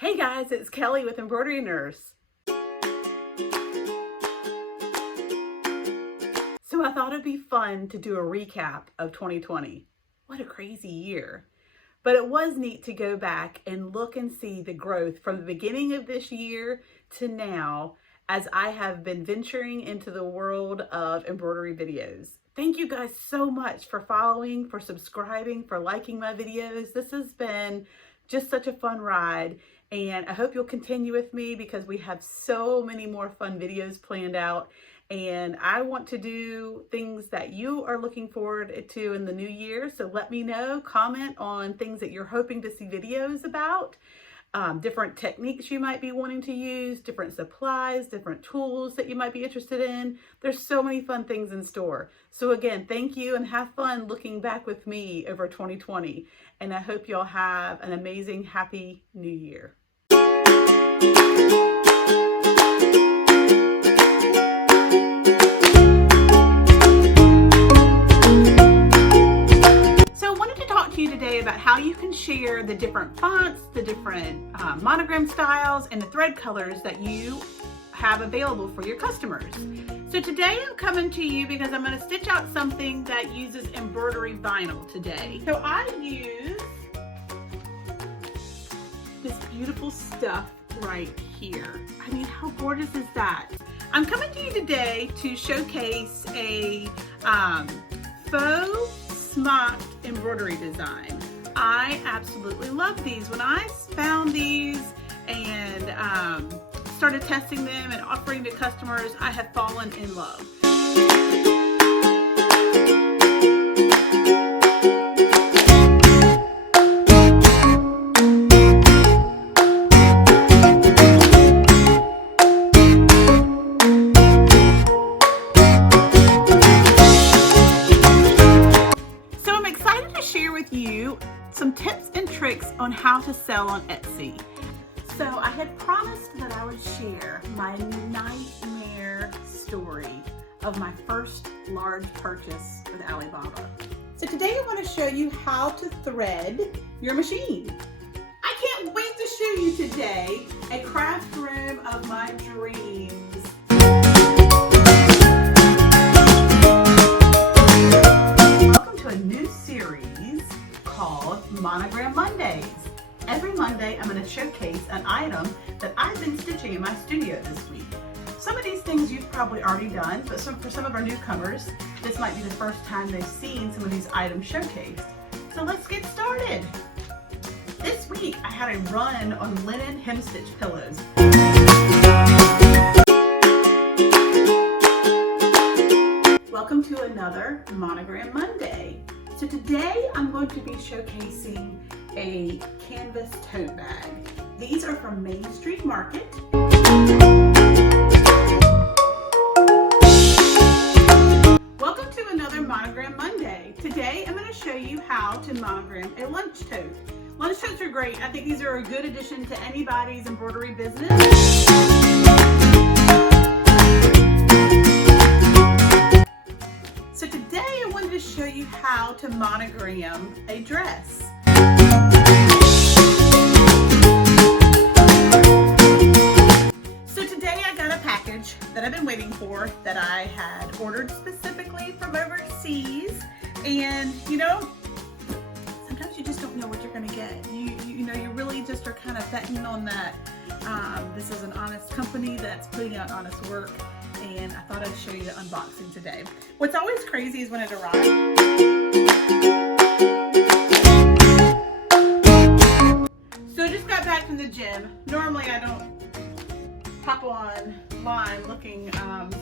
Hey guys, it's Kelly with Embroidery Nurse. So I thought it'd be fun to do a recap of 2020. What a crazy year. But it was neat to go back and look and see the growth from the beginning of this year to now as I have been venturing into the world of embroidery videos. Thank you guys so much for following, for subscribing, for liking my videos. This has been just such a fun ride, and I hope you'll continue with me because we have so many more fun videos planned out, and I want to do things that you are looking forward to in the new year. So let me know, comment on things that you're hoping to see videos about, different techniques you might be wanting to use, different supplies, different tools that you might be interested in. There's so many fun things in store. So again, thank you and have fun looking back with me over 2020. And I hope y'all have an amazing, happy new year. Today about how you can share the different fonts, the different monogram styles, and the thread colors that you have available for your customers. So today I'm coming to you because I'm going to stitch out something that uses embroidery vinyl today. So I use this beautiful stuff right here. I mean, how gorgeous is that? I'm coming to you today to showcase a faux smocked embroidery design. I absolutely love these. When I found these and started testing them and offering to customers, I have fallen in love. Some tips and tricks on how to sell on Etsy. So I had promised that I would share my nightmare story of my first large purchase with Alibaba. So today I want to show you how to thread your machine. I can't wait to show you today a craft room of my dreams. Welcome to a new series called Monogram Mondays. Every Monday I'm going to showcase an item that I've been stitching in my studio this week. Some of these things you've probably already done, but for some of our newcomers, this might be the first time they've seen some of these items showcased. So let's get started. This week I had a run on linen hem stitch pillows. Welcome to another Monogram Monday. So today I'm going to be showcasing a canvas tote bag. These are from Main Street Market. Welcome to another Monogram Monday. Today I'm going to show you how to monogram a lunch tote. Lunch totes are great. I think these are a good addition to anybody's embroidery business. So today I wanted to show you how to monogram a dress. So today I got a package that I've been waiting for that I had ordered specifically from overseas. And you know, sometimes you just don't know what you're going to get. You know, you really just are kind of betting on that. This is an honest company that's putting out honest work. And I thought I'd show you the unboxing today. What's always crazy is when it arrives. So I just got back from the gym. Normally I don't hop online looking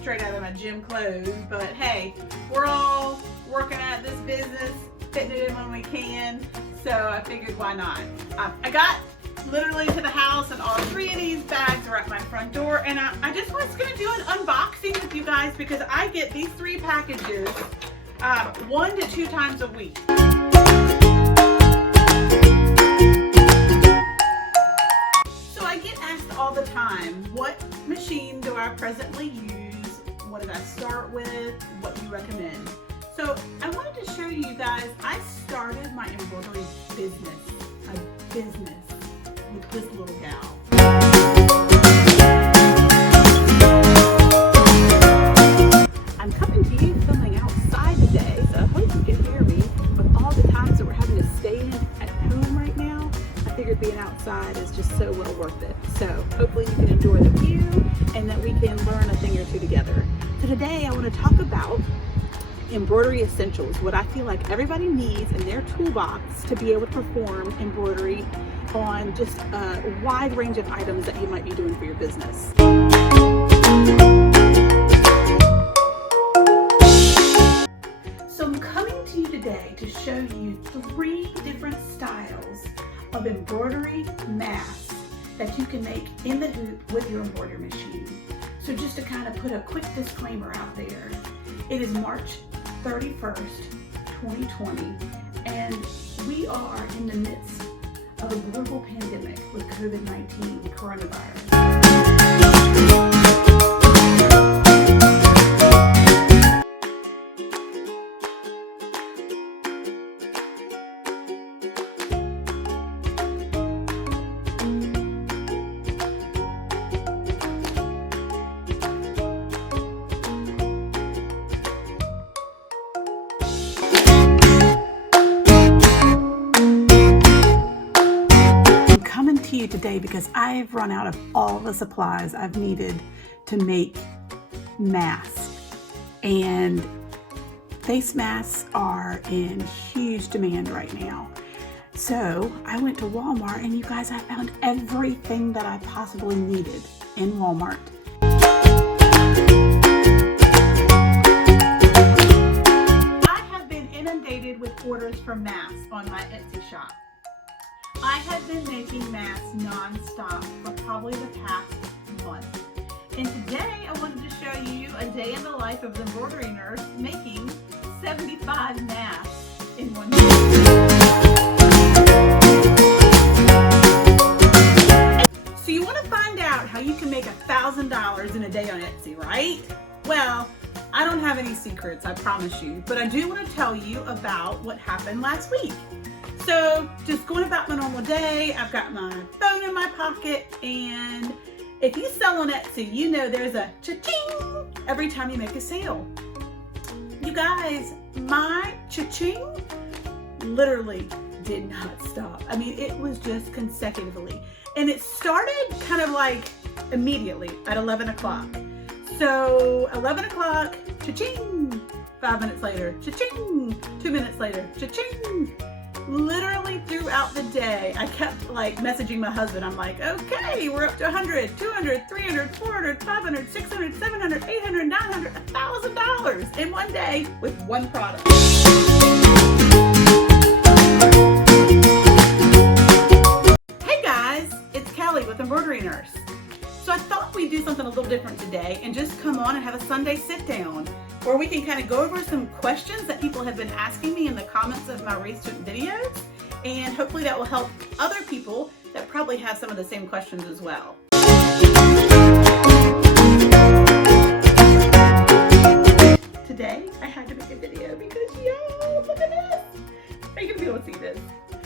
straight out of my gym clothes, but hey, we're all working at this business, fitting it in when we can, so I figured why not. I got literally to the house and all three of these bags are at my front door, and I just was going to do an unboxing with you guys because I get these three packages 1 to 2 times a week. So I get asked all the time, what machine do I presently use? What did I start with? What do you recommend? So I wanted to show you guys, I started my embroidery business, with this little gal. I'm coming to you filming outside today, so I hope you can hear me. With all the times that we're having to stay in at home right now, I figured being outside is just so well worth it. So hopefully you can enjoy the view and that we can learn a thing or two together. So today I want to talk about embroidery essentials, what I feel like everybody needs in their toolbox to be able to perform embroidery on just a wide range of items that you might be doing for your business. So I'm coming to you today to show you 3 different styles of embroidery masks that you can make in the hoop with your embroidery machine. So just to kind of put a quick disclaimer out there, it is March 31st, 2020, and we are in the midst of a global pandemic with COVID-19 coronavirus. You today because I've run out of all the supplies I've needed to make masks, and face masks are in huge demand right now. So I went to Walmart, and you guys, I found everything that I possibly needed in Walmart. I have been inundated with orders for masks on my Etsy shop. I have been making masks non-stop for probably the past month. And today I wanted to show you a day in the life of the embroidery nurse making 75 masks in one day. So you want to find out how you can make $1,000 in a day on Etsy, right? Well, I don't have any secrets, I promise you, but I do want to tell you about what happened last week. So just going about my normal day, I've got my phone in my pocket, and if you sell on Etsy, you know there's a cha-ching every time you make a sale. You guys, my cha-ching literally did not stop. I mean, it was just consecutively. And it started kind of like immediately at 11 o'clock. So 11 o'clock, cha-ching, 5 minutes later, cha-ching, 2 minutes later, cha-ching. Literally throughout the day, I kept like messaging my husband. I'm like, okay, we're up to 100, 200, 300, 400, 500, 600, 700, 800, 900, $1,000 in one day with one product. Hey guys, it's Kelly with Embroidery Nurse. So I thought we'd do something a little different today and just come on and have a Sunday sit down where we can kind of go over some questions that people have been asking me in the comments of my recent videos, and hopefully that will help other people that probably have some of the same questions as well. Today I had to make a video because yo, look at this. Are you gonna be able to see this? Can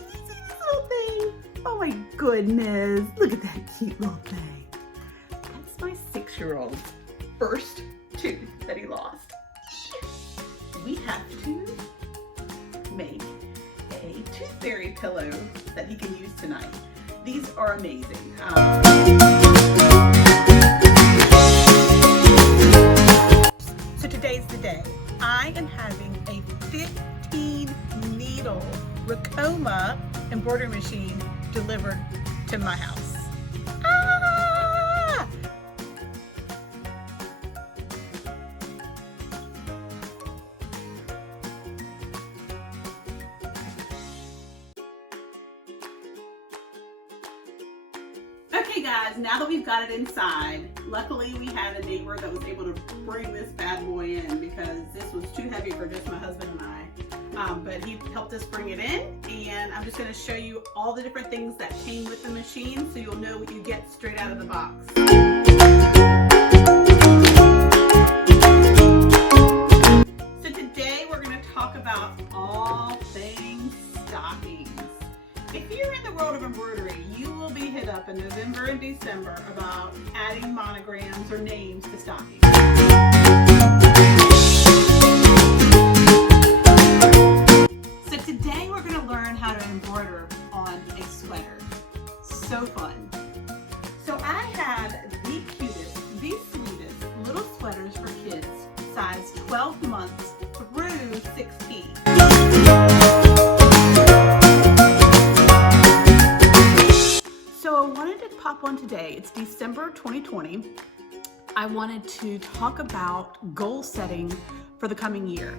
you see this little thing? Oh my goodness, look at that cute little thing. That's my 6-year-old. First tooth that he lost. We have to make a tooth fairy pillow that he can use tonight. These are amazing. So today's the day. I am having a 15 needle Ricoma embroidery machine delivered to my house. Okay guys, now that we've got it inside, luckily we had a neighbor that was able to bring this bad boy in because this was too heavy for just my husband and I. But he helped us bring it in, and I'm just going to show you all the different things that came with the machine so you'll know what you get straight out of the box. So today we're going to talk about all things stockings. If you're in the hit up in November and December about adding monograms or names to stockings. So today we're going to learn how to embroider on a sweater. So fun. So I have the cutest, the sweetest little sweaters for kids, size 12 months through 16. So I wanted to pop on today. It's December 2020. I wanted to talk about goal setting for the coming year.